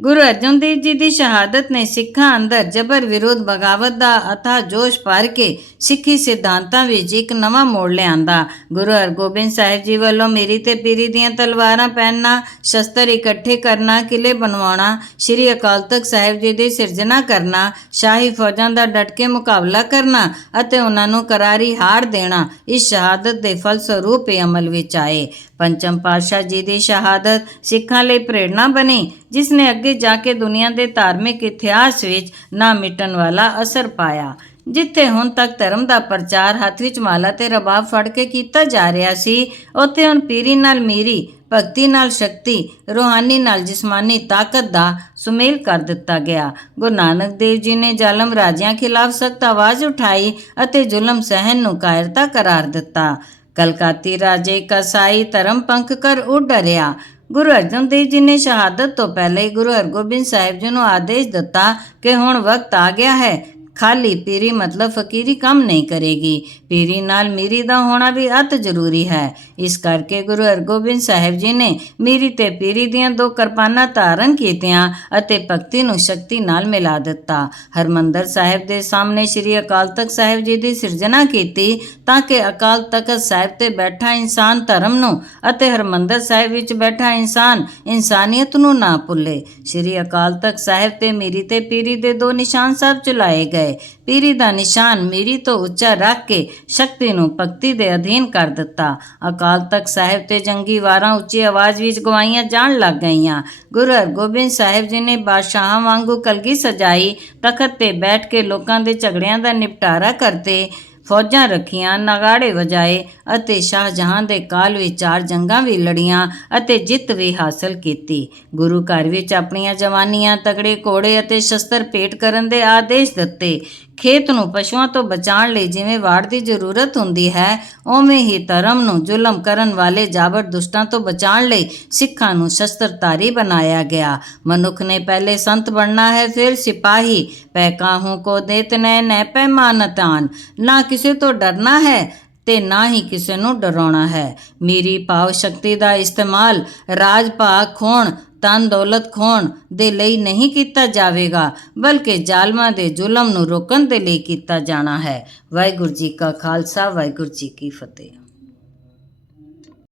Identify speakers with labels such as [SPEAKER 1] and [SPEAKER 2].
[SPEAKER 1] ਗੁਰੂ ਅਰਜਨ ਦੇਵ ਜੀ ਦੀ ਸ਼ਹਾਦਤ ਨੇ ਸਿੱਖਾਂ ਅੰਦਰ ਜਬਰ ਵਿਰੋਧ ਬਗਾਵਤ ਦਾ ਅਥਾ ਜੋਸ਼ ਭਰ ਕੇ ਸਿੱਖੀ ਸਿਧਾਂਤਾਂ ਵਿੱਚ ਇੱਕ ਨਵਾਂ ਮੋੜ ਲਿਆਂਦਾ। ਗੁਰੂ ਹਰਗੋਬਿੰਦ ਸਾਹਿਬ ਜੀ ਵੱਲੋਂ ਮੇਰੀ ਤੇ ਪੀਰੀ ਦੀਆਂ ਤਲਵਾਰਾਂ ਪਹਿਨਣਾ, ਸ਼ਸਤਰ ਇਕੱਠੇ ਕਰਨਾ, ਕਿਲੇ ਬਣਵਾਉਣਾ, ਸ੍ਰੀ ਅਕਾਲ ਤਖਤ ਸਾਹਿਬ ਜੀ ਦੀ ਸਿਰਜਣਾ ਕਰਨਾ, ਸ਼ਾਹੀ ਫੌਜਾਂ ਦਾ ਡਟ ਕੇ ਮੁਕਾਬਲਾ ਕਰਨਾ ਅਤੇ ਉਹਨਾਂ ਨੂੰ ਕਰਾਰੀ ਹਾਰ ਦੇਣਾ ਇਸ ਸ਼ਹਾਦਤ ਦੇ ਫਲਸਰੂਪ ਇਹ ਅਮਲ ਵਿੱਚ ਆਏ। ਪੰਚਮ ਪਾਤਸ਼ਾਹ ਜੀ ਦੀ ਸ਼ਹਾਦਤ ਸਿੱਖਾਂ ਲਈ ਪ੍ਰੇਰਣਾ ਬਣੀ, ਜਿਸ ਨੇ ਅੱਗੇ ਜਾ ਕੇ ਦੁਨੀਆ ਦੇ ਧਾਰਮਿਕ ਇਤਿਹਾਸ ਵਿੱਚ ਨਾ ਮਿਟਣ ਵਾਲਾ ਅਸਰ ਪਾਇਆ, ਜਿੱਥੇ ਹੁਣ ਤੱਕ ਧਰਮ ਦਾ ਪ੍ਰਚਾਰ ਹੱਥ ਵਿੱਚ ਮਾਲਾ ਤੇ ਰਬਾਬ ਫੜ ਕੇ ਕੀਤਾ ਜਾ ਰਿਹਾ ਸੀ, ਉੱਥੇ ਹੁਣ ਪੀਰੀ ਨਾਲ ਮੀਰੀ, ਭਗਤੀ ਨਾਲ ਸ਼ਕਤੀ, ਰੂਹਾਨੀ ਨਾਲ ਜਿਸਮਾਨੀ ਤਾਕਤ ਦਾ ਸੁਮੇਲ ਕਰ ਦਿੱਤਾ ਗਿਆ। ਗੁਰੂ ਨਾਨਕ ਦੇਵ ਜੀ ਨੇ ਜ਼ਾਲਮ ਰਾਜਿਆਂ ਖਿਲਾਫ ਸਖਤ ਆਵਾਜ਼ ਉਠਾਈ ਅਤੇ ਜ਼ੁਲਮ ਸਹਿਣ ਨੂੰ ਕਾਇਰਤਾ ਕਰਾਰ ਦਿੱਤਾ। ਕਲਕਾਤੀ ਰਾਜੇ ਕਸਾਈ ਧਰਮ ਪੰਖ ਕਰ ਉੱਡ ਡਰਿਆ ਗੁਰੂ ਅਰਜਨ ਦੇਵ ਜੀ ਨੇ ਸ਼ਹਾਦਤ ਤੋਂ ਪਹਿਲੇ ਹੀ ਗੁਰੂ ਹਰਗੋਬਿੰਦ ਸਾਹਿਬ ਜੀ ਨੂੰ ਆਦੇਸ਼ ਦਿੱਤਾ ਕਿ ਹੁਣ ਵਕਤ ਆ ਗਿਆ ਹੈ ਖਾਲੀ ਪੀਰੀ ਮਤਲਬ ਫਕੀਰੀ ਕੰਮ ਨਹੀਂ ਕਰੇਗੀ। ਪੀਰੀ ਨਾਲ ਮੀਰੀ ਦਾ ਹੋਣਾ ਵੀ ਅਤ ਜ਼ਰੂਰੀ ਹੈ। ਇਸ ਕਰਕੇ ਗੁਰੂ ਹਰਗੋਬਿੰਦ ਸਾਹਿਬ ਜੀ ਨੇ ਮੀਰੀ ਤੇ ਪੀਰੀ ਦੀਆਂ ਦੋ ਕਿਰਪਾਨਾਂ ਧਾਰਨ ਕੀਤੀਆਂ ਅਤੇ ਭਗਤੀ ਨੂੰ ਸ਼ਕਤੀ ਨਾਲ ਮਿਲਾ ਦਿੱਤਾ। ਹਰਮੰਦਰ ਸਾਹਿਬ ਦੇ ਸਾਹਮਣੇ ਸ੍ਰੀ ਅਕਾਲ ਤਖਤ ਸਾਹਿਬ ਜੀ ਦੀ ਸਿਰਜਣਾ ਕੀਤੀ ਤਾਂ ਕਿ ਅਕਾਲ ਤਖਤ ਸਾਹਿਬ ਤੇ ਬੈਠਾ ਇਨਸਾਨ ਧਰਮ ਨੂੰ ਅਤੇ ਹਰਮੰਦਰ ਸਾਹਿਬ ਵਿੱਚ ਬੈਠਾ ਇਨਸਾਨ ਇਨਸਾਨੀਅਤ ਨੂੰ ਨਾ ਭੁੱਲੇ। ਸ੍ਰੀ ਅਕਾਲ ਤਖਤ ਸਾਹਿਬ ਤੇ ਮੀਰੀ ਤੇ ਪੀਰੀ ਦੇ ਦੋ ਨਿਸ਼ਾਨ ਸਾਹਿਬ ਚੁਲਾਏ ਗਏ। ਪੀਰੀ ਦਾ ਨਿਸ਼ਾਨ ਮੀਰੀ ਤੋਂ ਉੱਚਾ ਰੱਖ ਕੇ ਸ਼ਕਤੀ ਨੂੰ ਭਗਤੀ ਦੇ ਅਧੀਨ ਕਰ ਦਿੱਤਾ। ਅਕਾਲ ਤਖਤ ਸਾਹਿਬ ਤੇ ਜੰਗੀ ਵਾਰਾਂ ਉੱਚੀ ਆਵਾਜ਼ ਵਿੱਚ ਗਵਾਈਆਂ ਜਾਣ ਲੱਗ ਗਈਆਂ। ਗੁਰੂ ਹਰਗੋਬਿੰਦ ਸਾਹਿਬ ਜੀ ਨੇ ਬਾਦਸ਼ਾਹਾਂ ਵਾਂਗੂ ਕਲਗੀ ਸਜਾਈ ਤਖਤ ਤੇ ਬੈਠ ਕੇ ਲੋਕਾਂ ਦੇ ਝਗੜਿਆਂ ਦਾ ਨਿਪਟਾਰਾ ਕਰਤੇ। ਫੌਜਾਂ ਰੱਖੀਆਂ, ਨਗਾੜੇ ਵਜਾਏ ਅਤੇ ਸ਼ਾਹਜਹਾਂ ਦੇ ਕਾਲ ਵਿੱਚ ਚਾਰ ਜੰਗਾਂ ਵੀ ਲੜੀਆਂ ਅਤੇ ਜਿੱਤ ਵੀ ਹਾਸਲ ਕੀਤੀ। ਗੁਰੂ ਘਰ ਵਿੱਚ ਆਪਣੀਆਂ ਜਵਾਨੀਆਂ ਤਗੜੇ ਘੋੜੇ ਅਤੇ ਸ਼ਸਤਰ ਭੇਟ ਕਰਨ ਦੇ ਆਦੇਸ਼ ਦਿੱਤੇ। ਖੇਤ ਨੂੰ ਪਸ਼ੂਆਂ ਤੋਂ ਬਚਾਉਣ ਲਈ ਜਿਵੇਂ ਵਾੜ ਦੀ ਜ਼ਰੂਰਤ ਹੁੰਦੀ ਹੈ, ਉਵੇਂ ਹੀ ਧਰਮ ਨੂੰ ਜ਼ੁਲਮ ਕਰਨ ਵਾਲੇ ਜਾਬਰ ਦੁਸ਼ਟਾਂ ਤੋਂ ਬਚਾਉਣ ਲਈ ਸਿੱਖਾਂ ਨੂੰ ਸ਼ਸਤਰਧਾਰੀ ਬਣਾਇਆ ਗਿਆ। ਮਨੁੱਖ ਨੇ ਪਹਿਲੇ ਸੰਤ ਬਣਨਾ ਹੈ, ਫਿਰ ਸਿਪਾਹੀ। ਪੈ ਕਾਹੂ ਕੋ ਦੇਤਨੇ ਨੈ ਪੈਮਾਨਤਾਨ ਨਾ ਕਿਸੇ ਤੋਂ ਡਰਨਾ ਹੈ ਤੇ ਨਾ ਹੀ ਕਿਸੇ ਨੂੰ ਡਰਾਉਣਾ ਹੈ। ਮੇਰੀ ਭਾਵ ਸ਼ਕਤੀ ਦਾ ਇਸਤੇਮਾਲ ਰਾਜ ਭਾਗ ਖੋਣ, ਤਨ ਦੌਲਤ ਖੋਣ ਦੇ ਲਈ ਨਹੀਂ ਕੀਤਾ ਜਾਵੇਗਾ, ਬਲਕਿ ਜ਼ਾਲਮਾਂ ਦੇ ਜ਼ੁਲਮ ਨੂੰ ਰੋਕਣ ਦੇ ਲਈ ਕੀਤਾ ਜਾਣਾ ਹੈ। ਵਾਹਿਗੁਰੂ ਜੀ ਕਾ ਖਾਲਸਾ, ਵਾਹਿਗੁਰੂ ਜੀ ਕੀ ਫਤਿਹ।